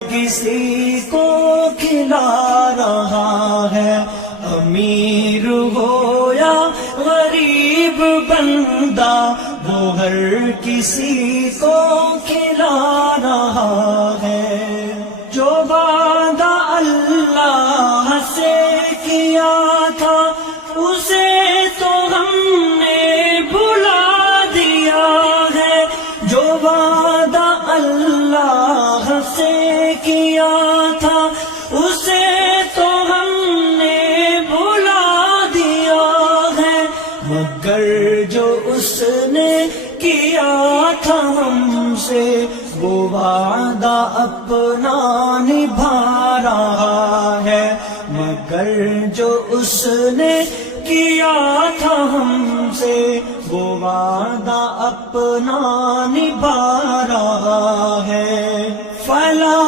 کسی کو کھلا رہا ہے، امیر ہو یا غریب بندہ، وہ ہر کسی کو کھلا رہا ہے۔ جو وعدہ اللہ سے کیا تھا اسے تو ہم نے بھلا دیا ہے، جو وعدہ اللہ سے کیا تھا اسے تو ہم نے بھلا دیا ہے، مگر جو اس نے کیا تھا ہم سے وہ وعدہ اپنا نبھا رہا ہے، مگر جو اس نے کیا تھا ہم سے وہ وعدہ اپنا نبھا رہا ہے۔ فلا